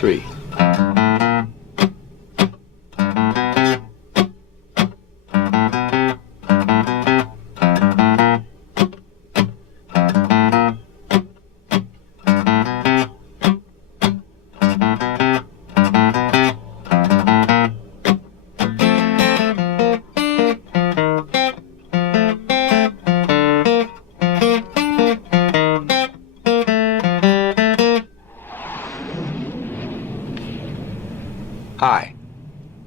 3. Hi,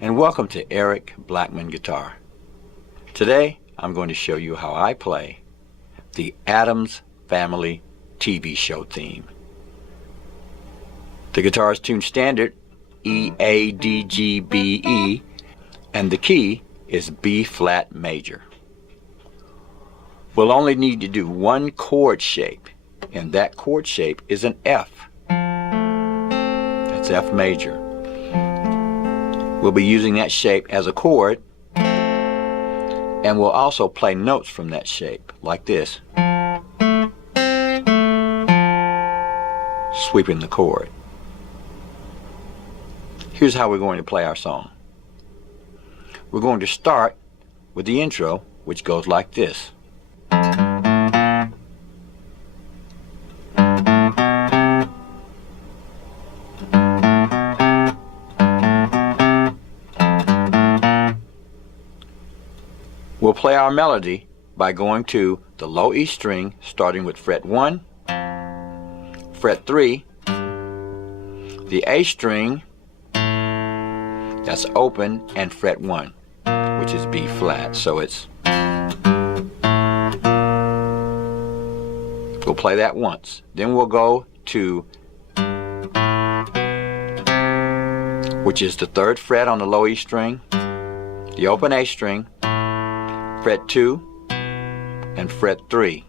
and welcome to Eric Blackman Guitar. Today, I'm going to show you how I play the Addams Family TV show theme. The guitar is tuned standard E, A, D, G, B, E, and the key is B flat major. We'll only need to do one chord shape, and that chord shape is an F. That's F major. We'll be using that shape as a chord, and we'll also play notes from that shape, like this, sweeping the chord. Here's how we're going to play our song. We're going to start with the intro, which goes like this. We'll play our melody by going to the low E string, starting with fret 1, fret 3, the A string, that's open, and fret 1, which is B flat, so it's... We'll play that once. Then we'll go to, which is the 3rd fret on the low E string, the open A string, fret 2, and fret 3.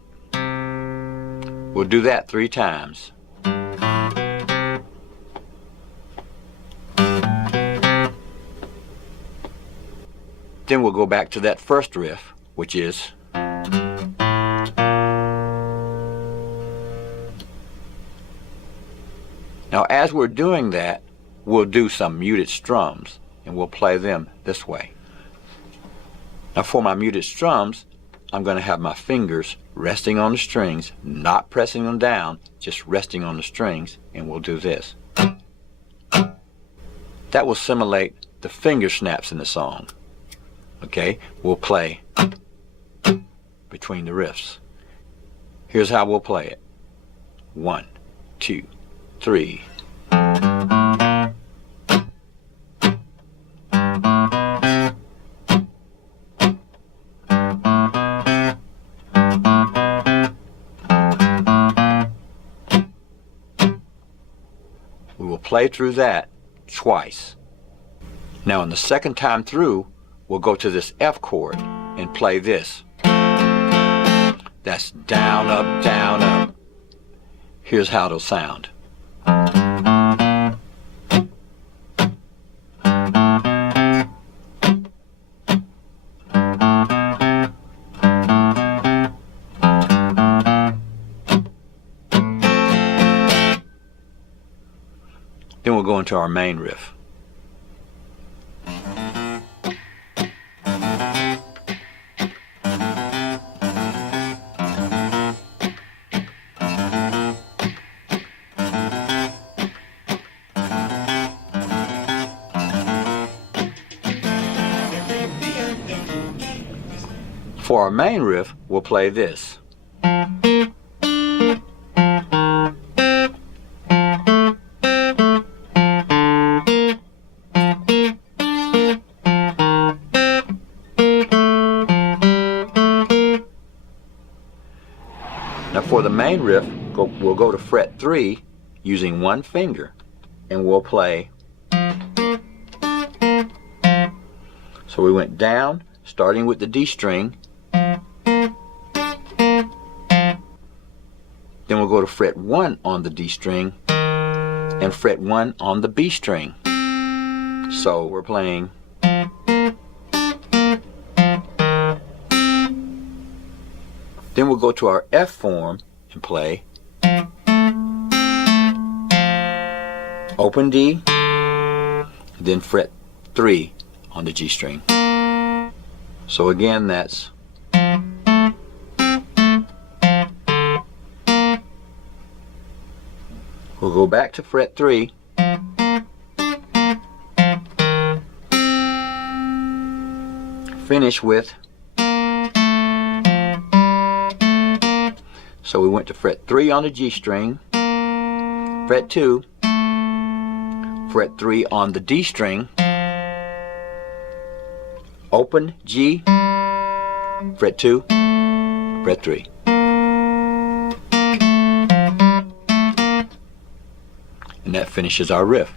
We'll do that 3 times. Then we'll go back to that first riff, which is... Now as we're doing that, we'll do some muted strums, and we'll play them this way. Now for my muted strums, I'm going to have my fingers resting on the strings, not pressing them down, just resting on the strings, and we'll do this. That will simulate the finger snaps in the song. Okay, we'll play between the riffs. Here's how we'll play it. 1, 2, 3. We will play through that twice. Now on the second time through, we'll go to this F chord and play this. That's down, up, down, up. Here's how it'll sound. Then we'll go into our main riff. For our main riff, we'll play this. Now for the main riff, we'll go to fret 3 using one finger, and we'll play. So we went down, starting with the D string, then we'll go to fret 1 on the D string and fret 1 on the B string. So we're playing. Then we'll go to our F form and play. open D, then fret 3 on the G string. So again, that's we'll go back to fret 3, finish with, so we went to fret 3 on the G string, fret 2, fret 3 on the D string, open G, fret 2, fret 3. And that finishes our riff.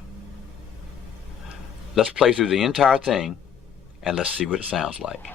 Let's play through the entire thing and let's see what it sounds like.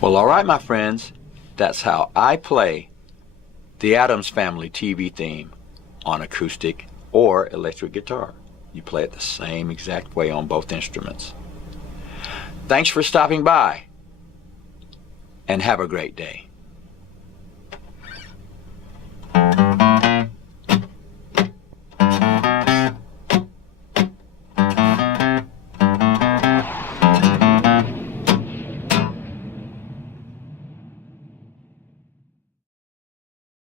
Well, alright my friends, that's how I play the Addams Family TV theme on acoustic or electric guitar. You play it the same exact way on both instruments. Thanks for stopping by, and have a great day.